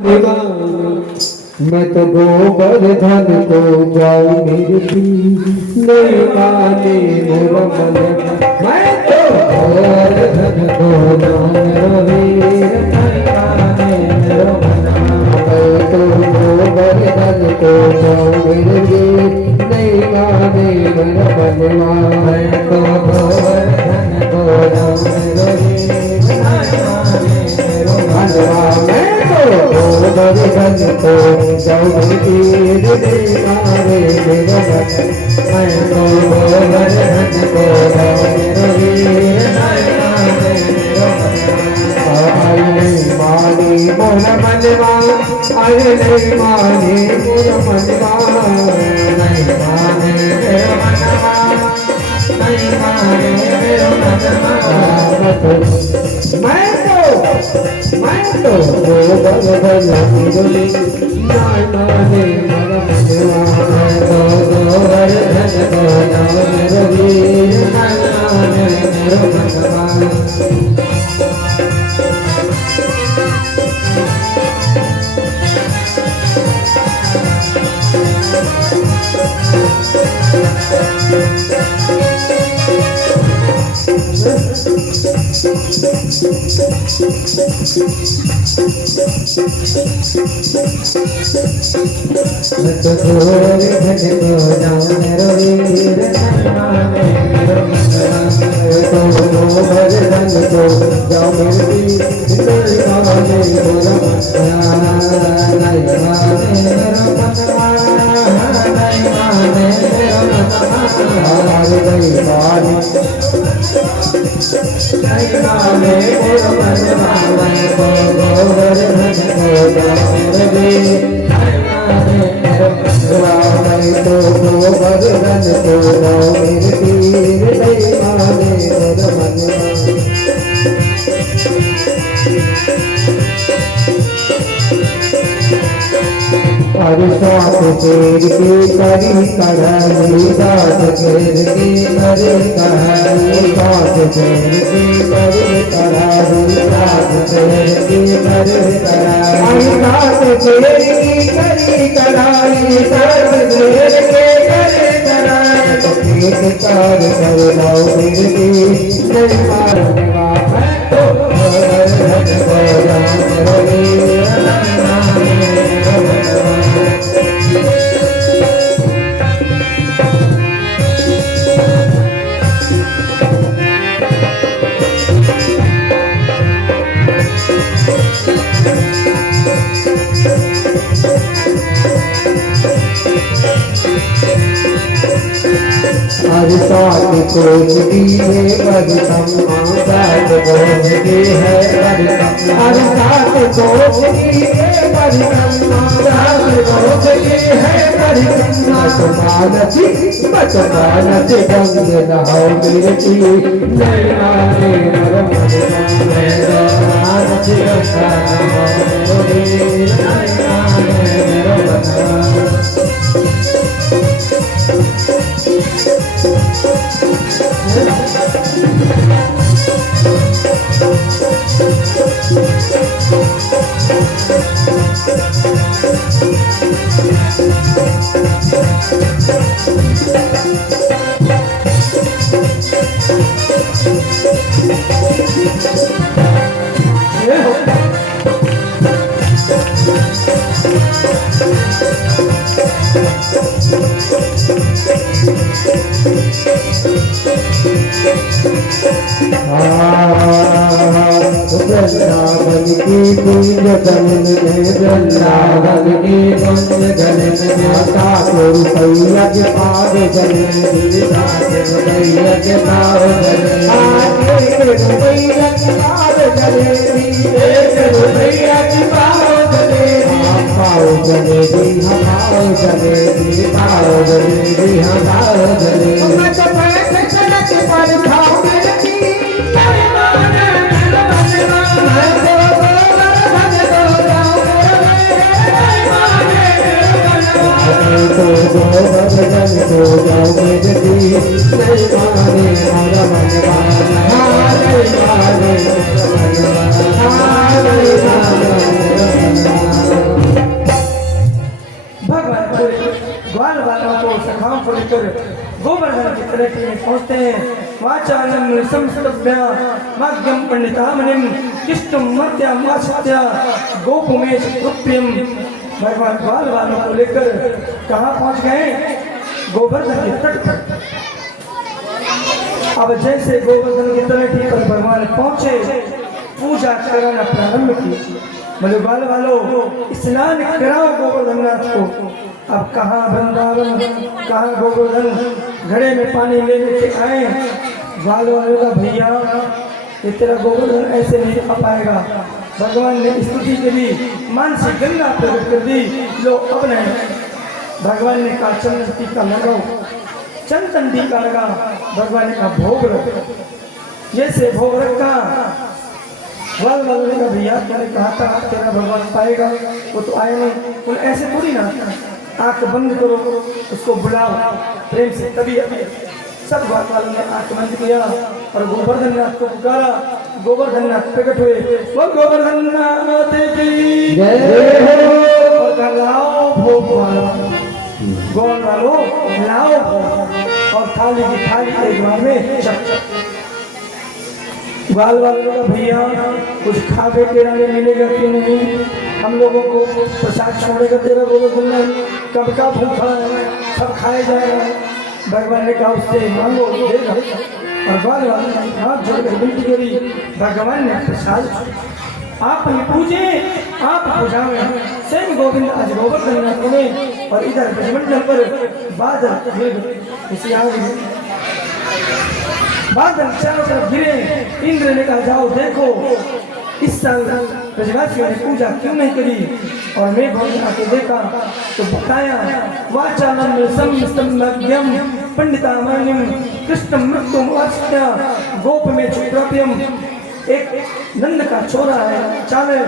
मैं तो गोवर्धन को जाऊं मेरी नहीं माने मोरा मन। मैं तो गोवर्धन को जाऊं मेरा वीर नहीं माने मेरा मन। मैं तो गोवर्धन को जाऊं मेरे वीर नहीं माने मेरा मनवा। मैं तो गोवर्धन को जाऊं मेरा वीर नहीं माने मेरा मनवा। गोवर्धन को जाऊं वीर नहीं माने मेरा मन। मैं तो गोवर्धन को जाऊं मेरा वीर नहीं माने मेरा मनवा। आई नहीं माने मोरा मनवा, आई नहीं माने मोरा मनवा, नहीं माने मेरा मनवा, नहीं माने मेरा मनवा। मैं तो गोवर्धन मुरली नहीं माने मेरा मनवा। मैं तो गोवर्धन को जाऊं मेरा वीर नहीं माने मेरा मनवा। मैं तो गोवर्धन को जाऊं मेरा वीर नहीं माने मेरा मनवा। मैं तो गोवर्धन को जाऊं मेरा वीर नहीं माने मेरा मनवा, नहीं माने मेरा मनवा, नहीं माने मेरा मनवा, नहीं माने मेरा मनवा। मैं तो गोवर्धन को जाऊं मेरा वीर नहीं माने मेरा मनवा। मैं तो गोवर्धन को जाऊं मेरा वीर नहीं माने मेरा मनवा। हर साथ शेर की करी कढ़ाई, साथ शेर की करी कढ़ाई, साथ शेर की करी कढ़ाई, साथ शेर की करी कढ़ाई, साथ शेर की करी कढ़ाई, साथ शेर के करी कढ़ाई। तो एक कार कर लो फिर भी नहीं मारने वाला। तो गोवर्धन को जाऊं मेरा वीर नहीं माने मेरा मनवा। हर साथ कोच की है परितम, साथ कोच की है परितम। हर साथ कोच की है परितम, साथ कोच की है परितम। बचपानच गंग नहाओ गिरती नहीं माने मेरा मनवा। मेरा नाच गंगा नहाओ वीर नहीं माने मेरा मनवा। वृंदावन की कुंज गलन में, वृंदावन की कुंज गलन में, ठाकुर भैया के पाद गलन में, ठाकुर भैया के पाद गलन में, भैया के पाद गलन में, भैया के पाद गलन में। पाओ जलेबी हमाओ जलेबी, पाओ जलेबी हमाओ जलेबी। मैं तो बैठ सड़क पर खाओ मेरे तो गोवर्धन को जाऊं मेरे वीर नहीं माने मेरा मनवा। नहीं माने मेरा मनवा, नहीं माने मेरा मनवा। धाम को लेकर गोवर्धन की तलहटी में पहुंचते हैं। वाचालम संस्तभ्या माध्यम पंडितामनिम किष्टम मर्त्या मास्त्या गोपुमेश कृप्यम। भगवान ग्वाल वालों को लेकर कहाँ पहुंच गए? गोवर्धन के तट पर। अब जैसे गोवर्धन की तलहटी पर भगवान पहुंचे, पूजा कराना प्रारंभ की। बोले ग्वाल वालों स्नान कराओ गोवर्धननाथ को। अब कहाँ वृंदावन, कहाँ गोवर्धन घड़े में पानी लेने के आए। ग्वाल वालों का भैया ये तेरा गोवर्धन ऐसे नहीं आ पाएगा। भगवान ने स्तुति करी, मानसिक गंगा प्रकट कर दी। लो अब नहीं। भगवान ने कहा चंदन टीका लगाओ। चंदन टीका लगा। भगवान ने कहा भोग रखो। जैसे भोग रखा, ग्वाल वालों ने कहा भैया मैंने कहा था तेरा भगवान पाएगा, वो तो आया नहीं। बोले ऐसे थोड़ी ना, आंख बंद करो, उसको बुलाओ प्रेम से तभी आए। सब ग्वाल वालों ने आंख बंद किया और गोवर्धननाथ को पुकारा। गोवर्धननाथ प्रकट हुए। वो गोवर्धननाथ की जय हो। और कहा लाओ भोग वालों, ग्वाल वालों लाओ भोग। और थाली की थाली एक बार में चक। ग्वाल वालों का भैया कुछ खा के तेरा मिलेगा कि नहीं? हम लोगों को प्रसाद छोड़ेगा तेरा गोवर्धन? कब का भूखा है, सब खाए जाएगा। भगवान ने कहा उससे मांगो देगा। और ग्वाल वालों ने हाथ जोड़कर विनती करी। भगवान ने प्रसाद आप ही पूजे, आप पूजावे। स्वयं गोविंद आज गोवर्धननाथ में। और इधर ब्रजमंडल पर बादल बादल चारों तरफ गिरे। इंद्र ने कहा जाओ देखो इस साल ब्रजवासियों ने पूजा क्यों नहीं करी। और मैं भगवान आके देखा तो बताया वाचालम संस्तम्भ्यम पंडितामनिम कृष्णम मृत्युम वास्त्या गोप में चुप्राप्यम। एक नंद का छोरा है चाले,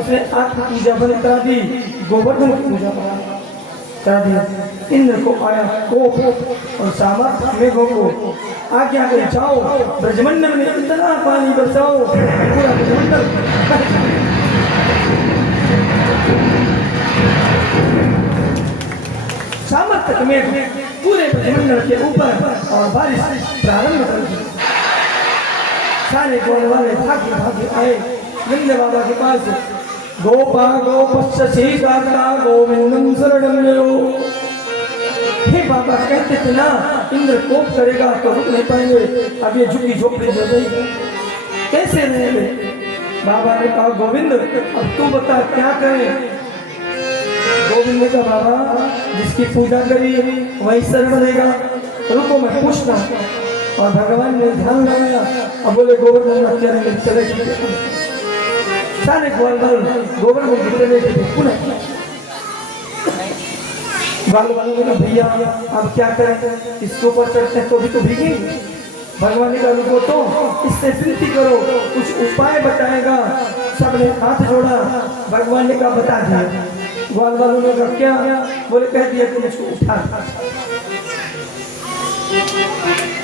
उसने आत्म पूजा बंद करा दी, गोवर्धन की पूजा करा दी। इंद्र को आया कोप और सामर्थ मेघों को आज्ञा कर जाओ ब्रजमंडल में इतना पानी बरसाओ पूरा ब्रजमंडल। सामर्थ मेघ पूरे ब्रजमंडल के ऊपर और बारिश प्रारंभ कर दी। सारे गोल वाले भागे भागे आए नंद बाबा के पास। गोपा गोपस्य सीता गोविंदम शरणम लो। हे बाबा कहते थे ना इंद्र कोप करेगा तो रुक नहीं पाएंगे। अब ये झुकी झोपड़ी हो गई, कैसे रहेंगे? बाबा ने कहा गोविंद अब तू बता क्या करें? गोविंद ने कहा बाबा जिसकी पूजा करी वही शरण देगा। रुको मैं पूछता। और भगवान ने ध्यान लगाया। अब बोले गोवर्धन चले सारे गोवर्धन पुनः बाल वालों ने भैया अब क्या करें? इसके ऊपर चढ़ते तो भी तो भीगे। भगवान ने कहा रुको तो इससे विनती करो, कुछ उपाय बताएगा। सबने हाथ जोड़ा। भगवान ने कहा बता दिया। ग्वाल वालों ने कहा क्या? बोले कह दिया कि मुझको उठा।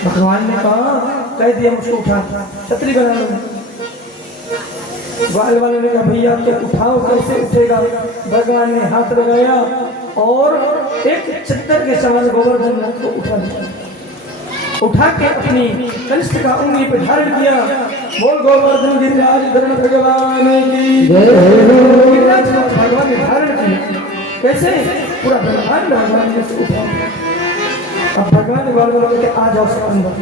भगवान ने कहा कह दिया मुझको उठा, छतरी बना लो। ग्वाल वालों ने कहा भैया क्या उठाओ, कैसे उठेगा? भगवान ने हाथ लगाया और एक चद्दर के समान गोवर्धन को उठा दिया। उठा के अपनी कनिष्ठ का उंगली पर धारण किया। बोल गोवर्धन गिरिराज धरण भगवान की गिरिराज भगवान ने धारण किया। कैसे? पूरा ब्रह्मांड भगवान ने से उठा। अब भगवान ग्वाल वालों के आ जाओ सब अंदर।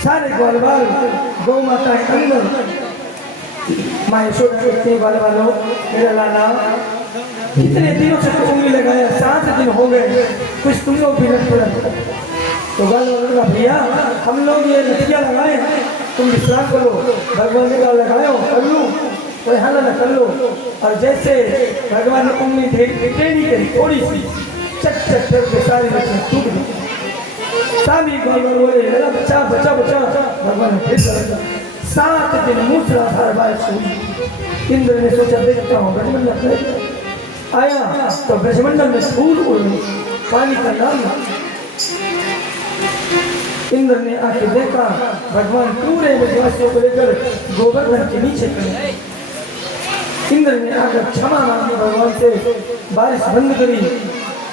सारे ग्वाल वाल गौ माता अंदर। माँ यशोदा कहते हैं ग्वाल वालों मेरा लाला कितने दिनों से तो उंगली लगाया, 7 दिन हो गए, कुछ तुम लोग भी नहीं पड़ा। तो ग्वाल वालों ने कहा भैया हम लोग ये लठियाँ लगाए, तुम विश्राम करो। भगवान ने कहा लगाओ कर लूँ, कोई हाल ना कर लो। और जैसे भगवान ने उंगली टेढ़ी करी थोड़ी सी, चट चट करके सारी लठियाँ टूट गई। सामी ग्वाल वालों बोले बचा बचा बचा। भगवान ने फिर लगा। 7 दिन मूसलाधार बारिश हुई। इंद्र ने सोचा देखता हूँ ब्रजमंडल आया तो ब्रजमंडल में फूल उड़े, पानी का नाम। इंद्र ने आके देखा भगवान पूरे ब्रजवासियों को लेकर गोवर्धन के नीचे खड़े। इंद्र ने आकर क्षमा मांगी भगवान से, बारिश बंद करी।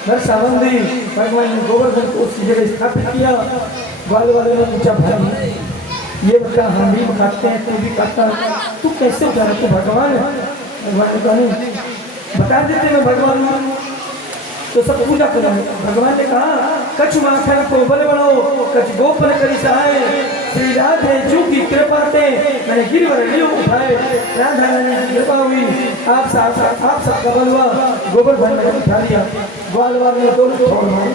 नरसाबंदी भगवान ने गोवर्धन को उसी जगह स्थापित किया। ग्वाल वाले ने पूछा भाई ये बता हम भी खाते हैं तू भी खाता तू कैसे उठा रहे? तो भगवान भगवान ने कहा नहीं बता देते मैं भगवान हूँ। तो सब पूजा करो। भगवान ने कहा कछु माखन को बल बढ़ो कछु गोपन करी सहाय श्री राधे जू की कृपा से मैंने गिरवर लियो उठाए। राधा रानी की कृपा हुई आप सबका बल हुआ गोवर्धन ने उठा लिया। ग्वाल वाले ने दोनों छोड़ मारे।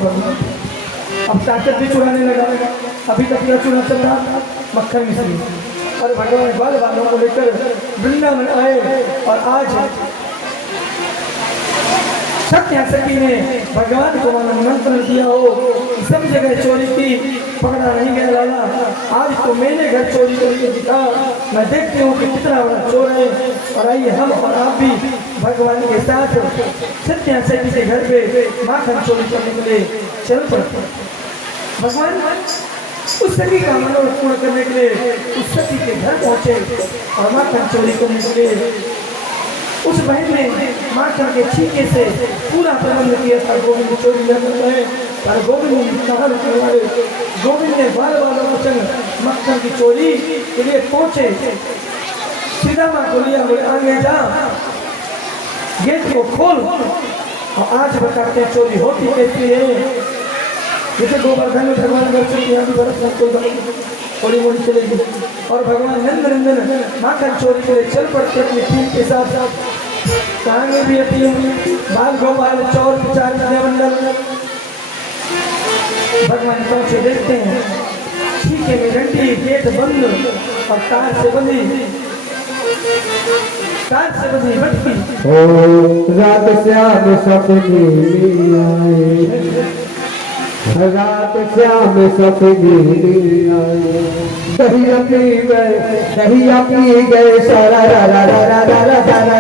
अब ताकत भी चुराने लगा। अभी तक यह चुना चल रहा मक्खन मिश्री और भगवान ग्वाल वालों को लेकर वृंदावन आए। और आज सत्यासती ने भगवान को निमंत्रण दिया हो सब जगह चोरी की पकड़ा नहीं गया लाला। आज तो मेरे घर चोरी करके दिखा मैं देखती हूँ कि कितना बड़ा चोर है। और आइए हम और आप भी भगवान के साथ सत्यासती के घर पे माखन चोरी करने के लिए चल पड़ते। भगवान उस सभी का मनोरथ पूर्ण करने के लिए उस सती के घर पहुंचे और माखन चोरी करने के लिए उस बहन ने माखन के छीके से पूरा प्रबंध किया था। गोविंद चोरी न कर रहे और गोविंद कहा रुकने वाले गोविंद ने बार बार वचन मक्खन की चोरी के लिए पहुंचे। सीधा माँ को लिया बोले आगे जा गेट को खोल और आज बताते हैं चोरी होती कैसी है। जैसे गोवर्धन में भगवान दर्शन यहाँ भी बरस कोई थोड़ी मोड़ी चलेगी और भगवान नंद नंदन माखन चोरी के लिए चल पड़ते अपनी टीम के साथ साथ। कहानी भी अति बाल गोपाल चौर विचार मंडल भगवान पहुंचे देखते हैं ठीक है में घंटी गेट बंद और तार से बंधी मटकी। ओ रात श्याम सपनी आए रात श्याम सपनी आए दहिया पी गए सारा रा रा रा रा रा रा रा